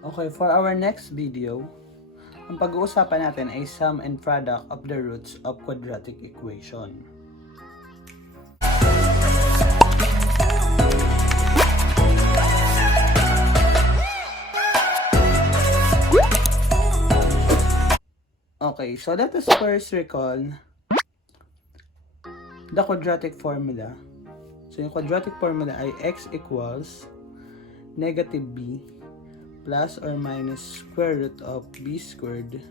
Okay, for our next video, ang pag-uusapan natin ay sum and product of the roots of quadratic equation. Okay, so let us first recall the quadratic formula. So yung quadratic formula ay x equals negative b plus or minus square root of b squared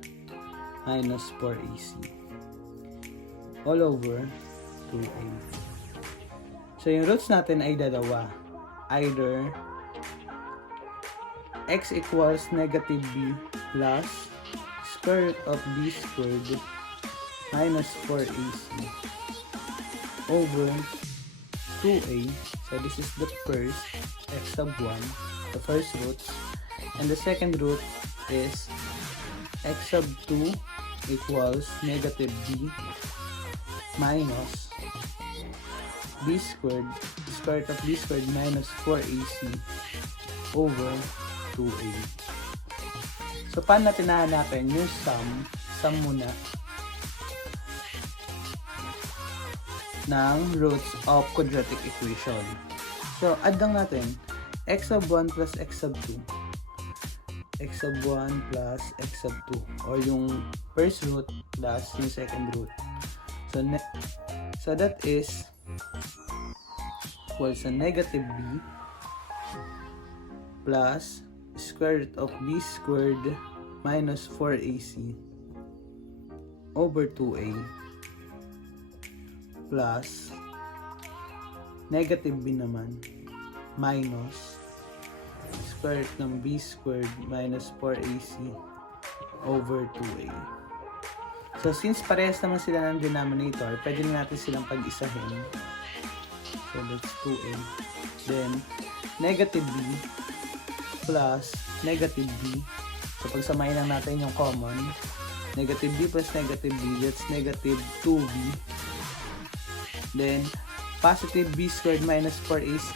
minus 4ac all over 2a. So yung roots natin ay dalawa. Either x equals negative b plus square root of b squared minus 4ac over 2a. So this is the first x sub 1, the first roots. And the second root is x sub 2 equals negative b minus b squared, square root of b squared minus 4ac over 2a. So paano natin hahanapin yung sum muna ng roots of quadratic equation. So add lang natin x sub 1 plus x sub 2, x sub 1 plus x sub 2, or yung first root plus yung second root. So that is equals to negative b plus square root of b squared minus 4ac over 2a plus negative b naman minus square root ng b squared minus 4ac over 2a. So since parehas naman sila ng denominator, pwede natin silang pag-isahin. So that's 2a. Then negative b plus negative b. So pagsamahin lang natin yung common. Negative b plus negative b, that's negative 2b. Then positive b squared minus 4ac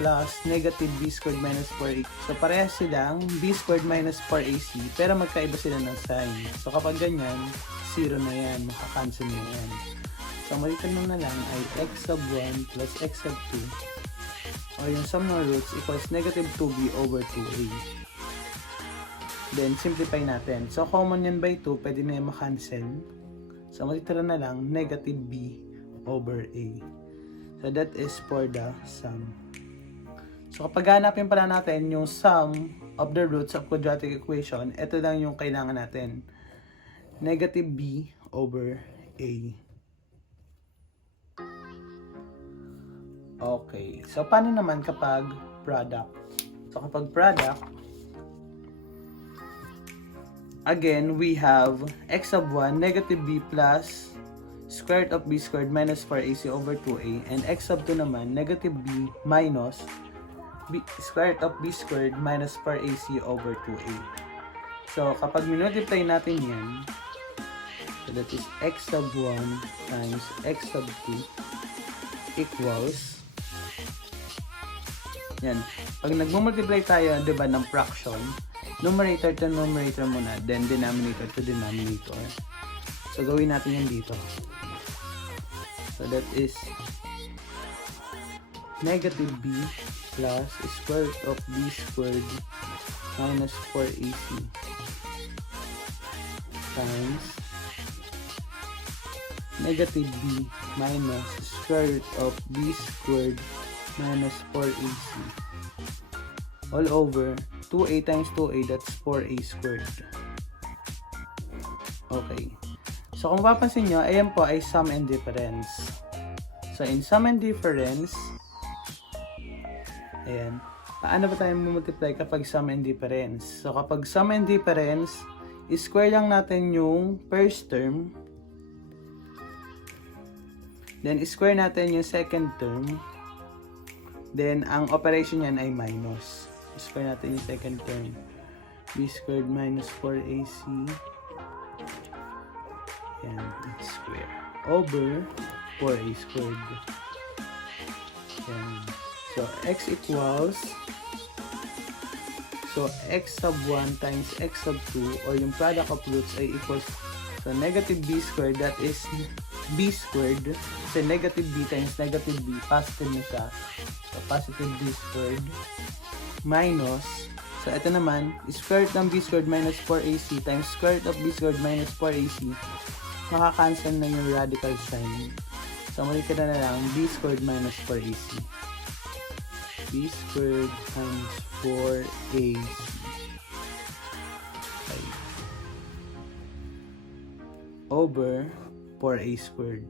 plus negative b squared minus 4ac. So parehas silang b squared minus 4ac pero magkaiba sila ng sign. So kapag ganyan, 0 na yan, makakancel na yan. So malitan mo na lang ay x sub 1 plus x sub 2 o yung sum ng roots equals negative 2b over 2a. Then simplify natin. So common yan by 2, pwede na yan makancel. So matitira na lang negative b over a. So that is for the sum. So kapag hanapin pala natin yung sum of the roots of quadratic equation, ito lang yung kailangan natin. Negative b over a. Okay. So paano naman kapag product? So kapag product, again, we have x sub 1 negative b plus square root of b squared minus 4ac over 2a, and x sub 2 naman negative b minus square root of b squared minus 4ac over 2a. So kapag minultiply natin yan, so that is x sub 1 times x sub 2 equals yan. Pag nagmumultiply tayo, diba, ng fraction, numerator to numerator muna, then denominator to denominator. So gawin natin yan dito. So that is negative b plus square root of b squared minus 4ac times negative b minus square root of b squared minus 4ac all over 2a times 2a, that's 4a squared. Okay. So kung papansin nyo, ayan po ay sum and difference. So in sum and difference, ayan, paano ba tayo multiply kapag sum and difference? So kapag sum and difference, square lang natin yung first term, then square natin yung second term, then ang operation yan ay minus. Square natin yung second term, b squared minus 4ac, yan, square, over 4a squared. Yan. So, x equals So, x sub 1 times x sub 2 or yung product of roots ay equals so negative b squared, that is b squared. Kasi negative b times negative b, positive na siya. So, positive b squared minus, so ito naman, square root ng b squared minus 4ac times square root of b squared minus 4ac. Makakancel na yung radical sign. So, muli ka na lang b squared minus 4ac. B squared times 4ac. Okay. Over 4a squared.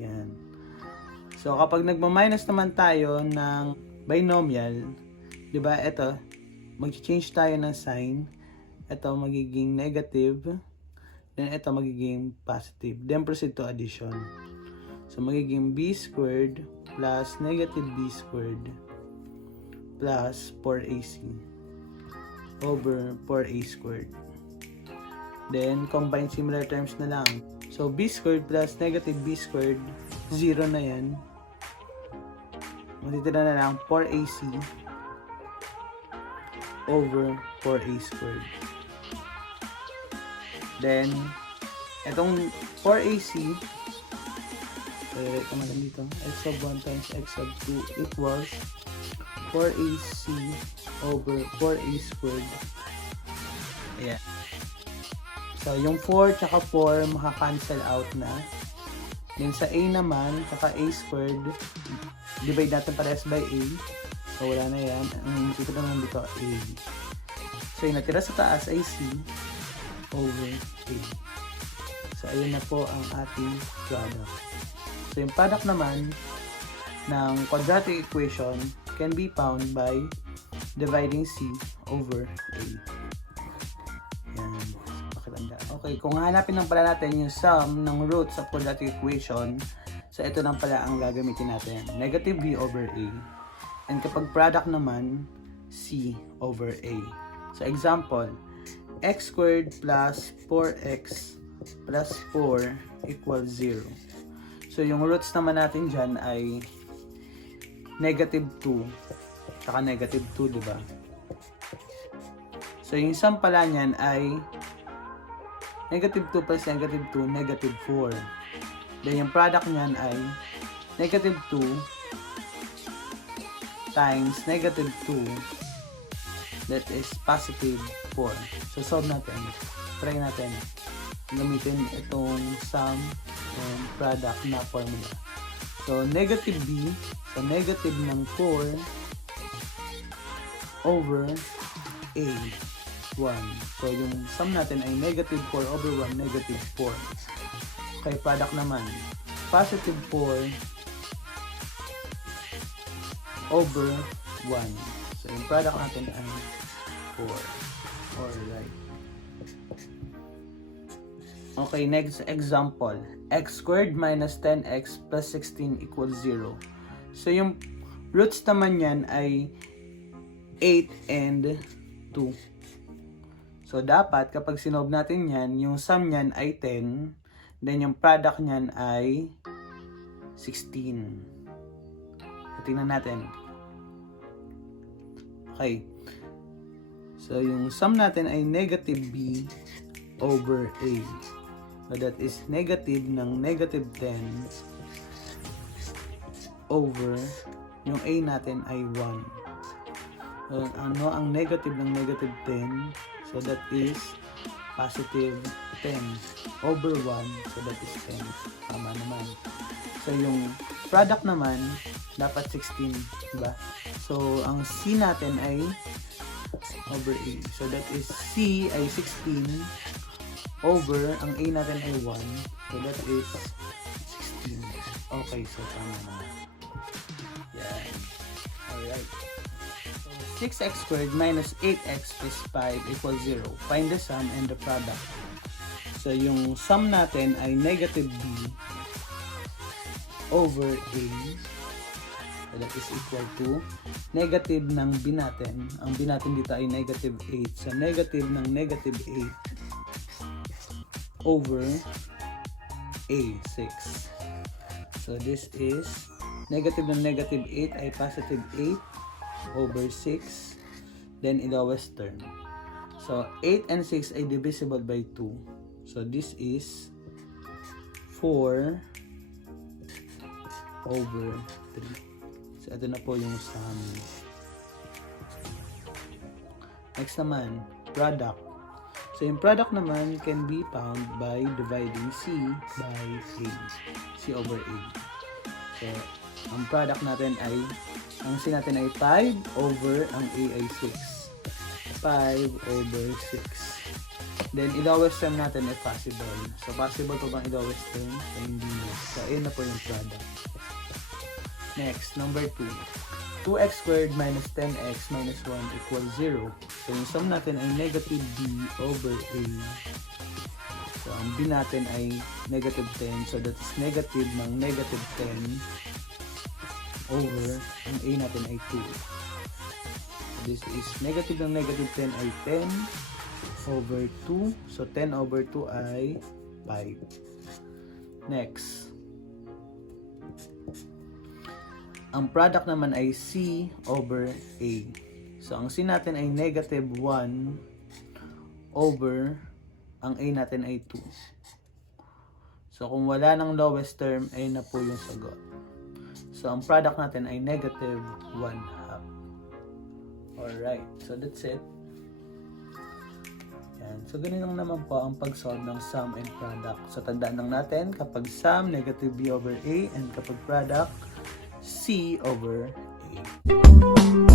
Yan. So, kapag nagma-minus naman tayo ng binomial, di ba, ito, mag-change tayo ng sign. Ito, magiging negative. Then, ito, magiging positive. Then, proceed to addition. So, magiging b squared plus negative b squared plus 4ac over 4a squared. Then, combine similar terms na lang. So, b squared plus negative b squared, 0 na yan. Matitira na lang 4ac over 4a squared. Then, itong 4ac, write naman lang dito, x sub 1 times x sub 2 equals 4ac over 4a squared. Ayan. So, yung 4 tsaka 4 maka-cancel out na. Then, sa a naman, tsaka a squared, divide natin parehas by a. So, wala na yan. Ang dito naman dito, a. So, yung natira sa taas ay c over a. So, ayun na po ang ating product. So, yung product naman ng quadratic equation can be found by dividing c over a. Yan. Okay, kung hanapin lang pala natin yung sum ng roots of quadratic equation, so ito lang pala ang gagamitin natin. Negative b over a. And kapag product naman, c over a. So, example, x squared plus 4x plus 4 equals 0. So, yung roots naman natin dyan ay negative 2 saka negative 2, diba? So, yung sum pala nyan ay negative 2 plus negative 2, negative 4. Then, yung product nyan ay negative 2 times negative 2, that is positive 4. So, solve natin. Try natin. Gamitin itong sum and product na formula. So, negative b, so negative ng 4 over a, 1. So, yung sum natin ay negative 4 over 1, negative 4. Okay, product naman, positive 4 over 1. So, yung product natin ay 4. Alright. Okay, next example. X squared minus 10x plus 16 equals 0. So, yung roots naman yan ay 8 and 2. So, dapat kapag sinob natin yan, yung sum nyan ay 10. Then, yung product nyan ay 16. Tingnan natin. Okay. So, yung sum natin ay negative b over a. So, that is negative ng negative 10 over yung a natin ay 1. So, ano ang negative ng negative 10? So, that is positive 10 over 1. So, that is 10. Tama naman. So, yung product naman, dapat 16. Diba? So, ang c natin ay over a. So, that is c ay 16 over, ang a natin ay 1. So, that is 16. Okay, so tama naman. Yan. Alright. So, 6x squared minus 8x plus 5 equals 0. Find the sum and the product. So, yung sum natin ay negative b over a. So, that is equal to negative ng b natin. Ang b natin dito ay negative 8. So, negative ng negative 8 over a, 6. So, this is negative ng negative 8 ay positive 8 over 6. Then, lowest term. So, 8 and 6 ay divisible by 2. So, this is 4 over 3. So, ito na po yung sum. Next naman, product. So, yung product naman can be found by dividing C by A. C over A. So, ang product natin ay, ang C natin ay 5 over, ang A ay 6. 5 over 6. Then, i-lowest term natin ay possible. So, possible po bang i-lowest term? Ay, hindi na. So, ayun na po yung product. Next, number 2. 2x squared minus 10x minus 1 equals 0. So, yung sum natin ay negative b over a. So, ang b natin ay negative 10. So, that is negative ng negative 10 over, ang a natin ay 2. So, this is negative ng negative 10 ay 10 over 2. So, 10 over 2 ay 5. Next. Ang product naman ay C over A. So, ang C natin ay negative 1 over, ang A natin ay 2. So, kung wala ng lowest term, ay na po yung sagot. So, ang product natin ay negative 1/2. Alright, so that's it. Yan. So, ganun lang naman po ang pag-solve ng sum and product. So, tandaan lang natin, kapag sum, negative b over a, and kapag product, C over A.